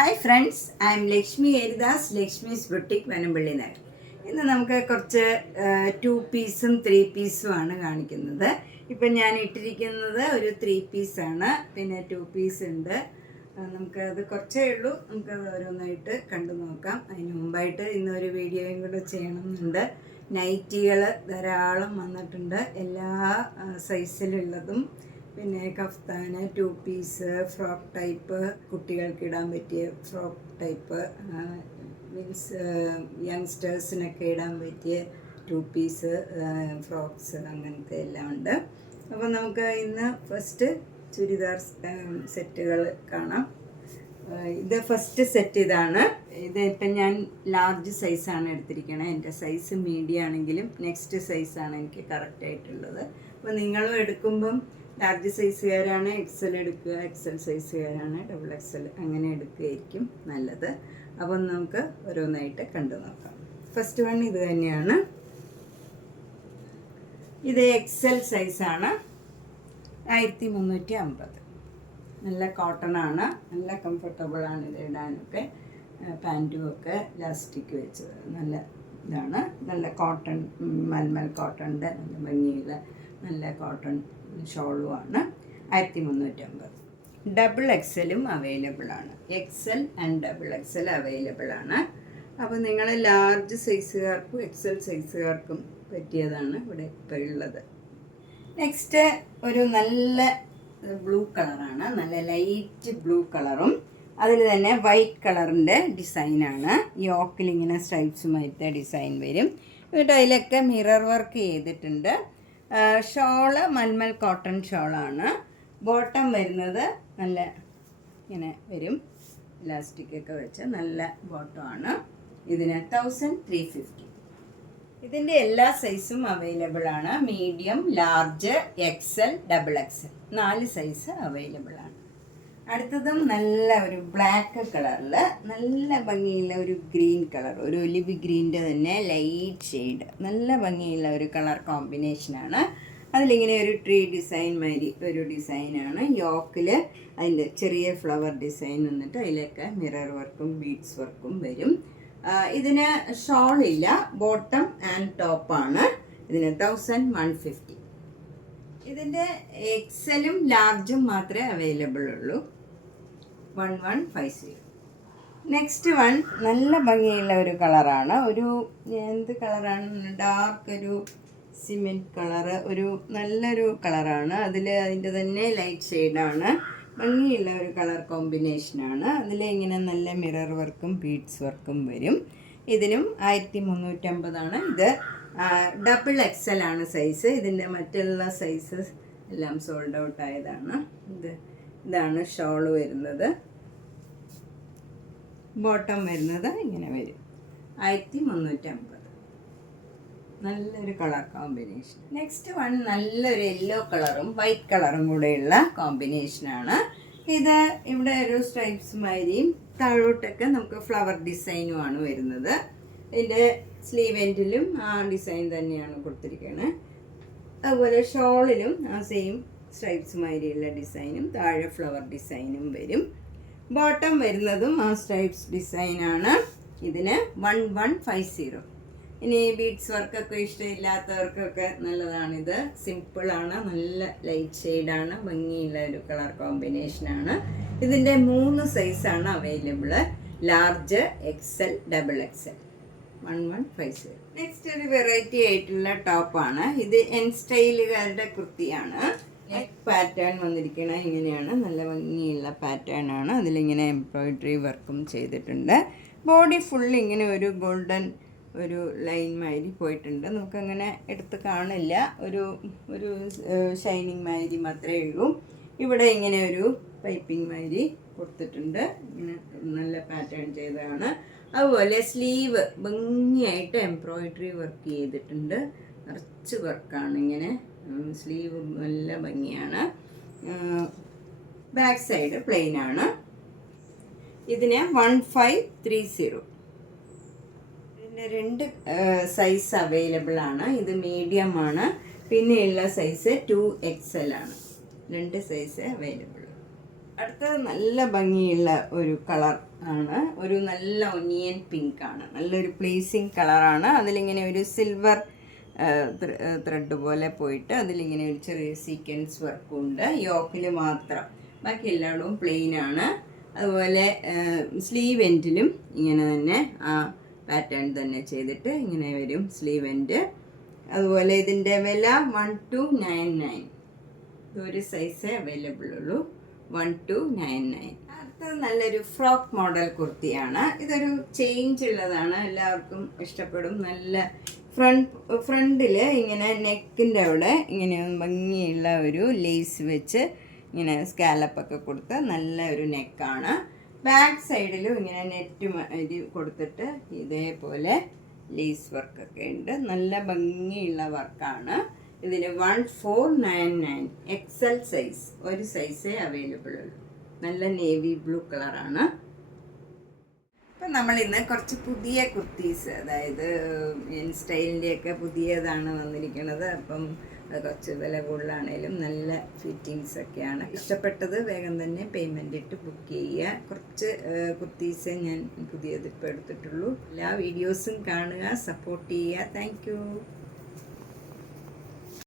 Hi friends, I am Lakshmi Haridas, Lakshmi's boutique Vanampally Nagar. ഇന്ന് നമുക്ക് കുറച്ച് 2 പീസും 3 പീസും ആണ് കാണിക്കുന്നത്. ഇപ്പം ഞാൻ ഇട്ടിരിക്കുന്നത് ഒരു 3 പീസാണ്, പിന്നെ 2 പീസ് ഉണ്ട്. നമുക്കത് കുറച്ചേ ഉള്ളൂ, നമുക്കത് ഓരോന്നായിട്ട് കണ്ടു നോക്കാം. അതിന് മുമ്പായിട്ട് ഇന്നൊരു വീഡിയോയും കൂടെ ചെയ്യണമെന്നുണ്ട്. നൈറ്റികൾ ധാരാളം വന്നിട്ടുണ്ട്, എല്ലാ സൈസിലുള്ളതും. പിന്നെ കഫ്താന്, 2 പീസ്, ഫ്രോക്ക് ടൈപ്പ്, കുട്ടികൾക്ക് ഇടാൻ പറ്റിയ ഫ്രോക്ക് ടൈപ്പ്, മീൻസ് യങ്സ്റ്റേഴ്സിനൊക്കെ ഇടാൻ പറ്റിയ 2 പീസ് ഫ്രോക്സ്, അങ്ങനത്തെ എല്ലാം ഉണ്ട്. അപ്പോൾ നമുക്ക് ഇന്ന് ഫസ്റ്റ് ചുരിദാർ സെറ്റുകൾ കാണാം. ഇത് ഫസ്റ്റ് സെറ്റ് ഇതാണ്. ഇത് ഇപ്പം ഞാൻ ലാർജ് സൈസാണ് എടുത്തിരിക്കുന്നത്. എൻ്റെ സൈസ് മീഡിയം ആണെങ്കിലും നെക്സ്റ്റ് സൈസാണ് എനിക്ക് കറക്റ്റായിട്ടുള്ളത്. അപ്പോൾ നിങ്ങളും എടുക്കുമ്പം ലാർജ് സൈസുകാരാണ് എക്സൽ എടുക്കുക, എക്സൽ സൈസുകാരാണ് ഡബിൾ എക്സൽ, അങ്ങനെ എടുക്കുകയായിരിക്കും നല്ലത്. അപ്പം നമുക്ക് ഓരോന്നായിട്ട് കണ്ടു നോക്കാം. ഫസ്റ്റ് വൺ ഇത് തന്നെയാണ്. ഇത് എക്സൽ സൈസാണ്, 1350. നല്ല കോട്ടൺ ആണ്, നല്ല കംഫർട്ടബിളാണ് ഇത് ഇടാനൊക്കെ. പാൻറ്റും ഒക്കെ ലാസ്റ്റിക് വെച്ചത് നല്ല ഇതാണ്. നല്ല കോട്ടൺ, മൽമൽ കോട്ടണിൻ്റെ നല്ല ഭംഗിയുള്ള നല്ല കോട്ടൺ ഷോളുമാണ്. 1350. ഡബിൾ എക്സലും അവൈലബിൾ ആണ്. Excel and double XL available ആണ്. അപ്പോൾ നിങ്ങൾ ലാർജ് സൈസുകാർക്കും എക്സൽ സൈസുകാർക്കും പറ്റിയതാണ് ഇവിടെ ഇപ്പോൾ ഉള്ളത്. നെക്സ്റ്റ് ഒരു നല്ല ബ്ലൂ കളറാണ്, നല്ല ലൈറ്റ് ബ്ലൂ കളറും അതിൽ തന്നെ വൈറ്റ് കളറിൻ്റെ ഡിസൈനാണ്. യോക്കിലിങ്ങനെ സ്ട്രൈപ്സുമായിട്ട് ഡിസൈൻ വരും. എന്നിട്ട് അതിലൊക്കെ മിറർ വർക്ക് ചെയ്തിട്ടുണ്ട്. ഷോള് മൽമൽ കോട്ടൺ ഷോളാണ്. ബോട്ടം വരുന്നത് നല്ല ഇങ്ങനെ വരും, ഇലാസ്റ്റിക്കൊക്കെ വെച്ച് നല്ല ബോട്ടമാണ്. ഇതിന് 1350. ഇതിൻ്റെ എല്ലാ സൈസും അവൈലബിൾ ആണ്. Medium, large, XL, double XL, 4 size available ആണ്. അടുത്തതും നല്ല ഒരു ബ്ലാക്ക് കളറിൽ നല്ല ഭംഗിയുള്ള ഒരു ഗ്രീൻ കളർ, ഒരു ഒലിവ് ഗ്രീൻ്റെ തന്നെ ലൈറ്റ് ഷെയ്ഡ്, നല്ല ഭംഗിയുള്ള ഒരു കളർ കോമ്പിനേഷനാണ്. അതിലിങ്ങനെ ഒരു ട്രീ ഡിസൈൻ മാതിരി ഒരു ഡിസൈനാണ്. യോക്കിൽ അതിൻ്റെ ചെറിയ ഫ്ലവർ ഡിസൈൻ വന്നിട്ട് അതിലൊക്കെ മിറർ വർക്കും ബീഡ്സ് വർക്കും വരും. ഇതിന് ഷോളില്ല, ബോട്ടം ആൻഡ് ടോപ്പാണ്. ഇതിന് 1150. ഇതിൻ്റെ എക്സലും ലാർജും മാത്രമേ അവൈലബിൾ ഉള്ളൂ. 1150. നെക്സ്റ്റ് വൺ നല്ല ഭംഗിയുള്ള ഒരു കളറാണ്. ഒരു എന്ത് കളറാണ്, ഡാർക്ക് ഒരു സിമെൻറ്റ് കളറ്, ഒരു നല്ലൊരു കളറാണ്. അതിൻ്റെ തന്നെ ലൈറ്റ് ഷെയ്ഡാണ്. ഭംഗിയുള്ള ഒരു കളർ കോമ്പിനേഷനാണ്. അതിലിങ്ങനെ നല്ല മിറർ വർക്കും ബീഡ്സ് വർക്കും വരും. ഇതിനും 1350 ഇത് ഡബിൾ എക്സൽ ആണ് സൈസ്. ഇതിൻ്റെ മറ്റുള്ള സൈസസ് എല്ലാം സോൾഡ് ഔട്ട് ആയതാണ്. ഇതാണ് ഷോള് വരുന്നത്. ബോട്ടം വരുന്നത് ഇങ്ങനെ വരും. 1350. നല്ലൊരു കളർ കോമ്പിനേഷൻ. നെക്സ്റ്റ് വൺ നല്ലൊരു യെല്ലോ കളറും വൈറ്റ് കളറും കൂടെയുള്ള കോമ്പിനേഷനാണ്. ഇത് ഇവിടെ ഒരു സ്ട്രൈപ്സ് മാതിരിയും താഴോട്ടൊക്കെ നമുക്ക് ഫ്ലവർ ഡിസൈനുമാണ് വരുന്നത്. ഇതിൻ്റെ സ്ലീവ് എൻഡിലും ആ ഡിസൈൻ തന്നെയാണ് കൊടുത്തിരിക്കുന്നത്. അതുപോലെ ഷോളിലും ആ സെയിം സ്ട്രൈപ്സ് മാതിരിയുള്ള ഡിസൈനും താഴെ ഫ്ലവർ ഡിസൈനും വരും. ബോട്ടം വരുന്നതും ആ സ്ട്രൈപ്സ് ഡിസൈനാണ്. ഇതിന് 1150. ഇനി ബീഡ്സ് വർക്കൊക്കെ ഇഷ്ടമില്ലാത്തവർക്കൊക്കെ നല്ലതാണിത്. സിമ്പിളാണ്, നല്ല ലൈറ്റ് ഷെയ്ഡാണ്, ഭംഗിയുള്ള ഒരു കളർ കോമ്പിനേഷനാണ്. ഇതിൻ്റെ 3 സൈസാണ് available, large, XL, double XL. 1150. Next ഒരു വെറൈറ്റി ആയിട്ടുള്ള ടോപ്പാണ്. ഇത് എൻ സ്റ്റൈലുകാരുടെ കുർത്തിയാണ്. നെക്ക് പാറ്റേൺ വന്നിരിക്കണ ഇങ്ങനെയാണ്, നല്ല ഭംഗിയുള്ള പാറ്റേൺ ആണ്. അതിലിങ്ങനെ എംബ്രോയിഡറി വർക്കും ചെയ്തിട്ടുണ്ട്. ബോഡി ഫുൾ ഇങ്ങനെ ഒരു ഗോൾഡൻ ഒരു ലൈൻ മാതിരി പോയിട്ടുണ്ട്. നമുക്കങ്ങനെ എടുത്ത് കാണില്ല, ഒരു ഷൈനിങ് മാതിരി മാത്രമേ ഉള്ളൂ. ഇവിടെ ഇങ്ങനെ ഒരു പൈപ്പിംഗ് മാതിരി കൊടുത്തിട്ടുണ്ട്. ഇങ്ങനെ നല്ല പാറ്റേൺ ചെയ്തതാണ്. അതുപോലെ സ്ലീവ് ഭംഗിയായിട്ട് എംബ്രോയിഡറി വർക്ക് ചെയ്തിട്ടുണ്ട്. നിറച്ച് വർക്കാണ്. ഇങ്ങനെ സ്ലീവ് നല്ല ഭംഗിയാണ്. ബാക്ക് സൈഡ് പ്ലെയിൻ ആണ്. ഇതിന് 1530. ഇതിൻ്റെ 2 സൈസ് അവൈലബിൾ ആണ്. ഇത് മീഡിയം ആണ്, പിന്നെയുള്ള സൈസ് 2XL ആണ്. 2 സൈസ് അവൈലബിൾ. അടുത്തത് നല്ല ഭംഗിയുള്ള ഒരു കളർ ആണ്, ഒരു നല്ല ഒനിയൻ പിങ്ക് ആണ്, നല്ലൊരു പ്ലീസിങ് കളറാണ്. അതിലിങ്ങനെ ഒരു സിൽവർ ത്രെഡ് പോലെ പോയിട്ട് അതിലിങ്ങനെ ഒരു ചെറിയ സീക്വൻസ് വർക്കുണ്ട് യോക്കിൽ മാത്രം, ബാക്കി എല്ലായിടവും പ്ലെയിൻ ആണ്. അതുപോലെ സ്ലീവ് എൻഡിലും ഇങ്ങനെ തന്നെ ആ പാറ്റേൺ തന്നെ ചെയ്തിട്ട് ഇങ്ങനെ വരും സ്ലീവ് എൻഡ്. അതുപോലെ ഇതിൻ്റെ വില 1299. ഇതൊരു സൈസേ അവൈലബിൾ ഉള്ളൂ, 1299. അടുത്തത് നല്ലൊരു ഫ്രോക്ക് മോഡൽ കുർത്തിയാണ്. ഇതൊരു ചേഞ്ച് ഉള്ളതാണ്, എല്ലാവർക്കും ഇഷ്ടപ്പെടും. നല്ല ഫ്രണ്ടിൽ ഇങ്ങനെ നെക്കിൻ്റെ അവിടെ ഇങ്ങനെ ഭംഗിയുള്ള ഒരു ലേസ് വെച്ച് ഇങ്ങനെ സ്കാലപ്പൊക്കെ കൊടുത്ത് നല്ല ഒരു നെക്കാണ്. ബാക്ക് സൈഡിലും ഇങ്ങനെ നെറ്റ് ഇത് കൊടുത്തിട്ട് ഇതേപോലെ ലേസ് വർക്കൊക്കെ ഉണ്ട്, നല്ല ഭംഗിയുള്ള വർക്കാണ്. ഇതിന് 1499 XL സൈസ്, ഒരു സൈസേ അവൈലബിൾ ഉള്ളൂ. നല്ല നേവി ബ്ലൂ കളറാണ്. അപ്പം നമ്മളിന്ന് കുറച്ച് പുതിയ കുർത്തീസ്, അതായത് സ്റ്റൈലിൻ്റെയൊക്കെ പുതിയതാണ് വന്നിരിക്കുന്നത്. അപ്പം കുറച്ച് വില കൂടുതലാണേലും നല്ല ഫിറ്റിങ്സ് ഒക്കെയാണ്. ഇഷ്ടപ്പെട്ടത് വേഗം തന്നെ പേയ്മെൻ്റ് ഇട്ട് ബുക്ക് ചെയ്യുക. കുറച്ച് കുർത്തീസേ ഞാൻ പുതിയത് ഇപ്പോൾ എടുത്തിട്ടുള്ളൂ. എല്ലാ വീഡിയോസും കാണുക, സപ്പോർട്ട് ചെയ്യുക. താങ്ക്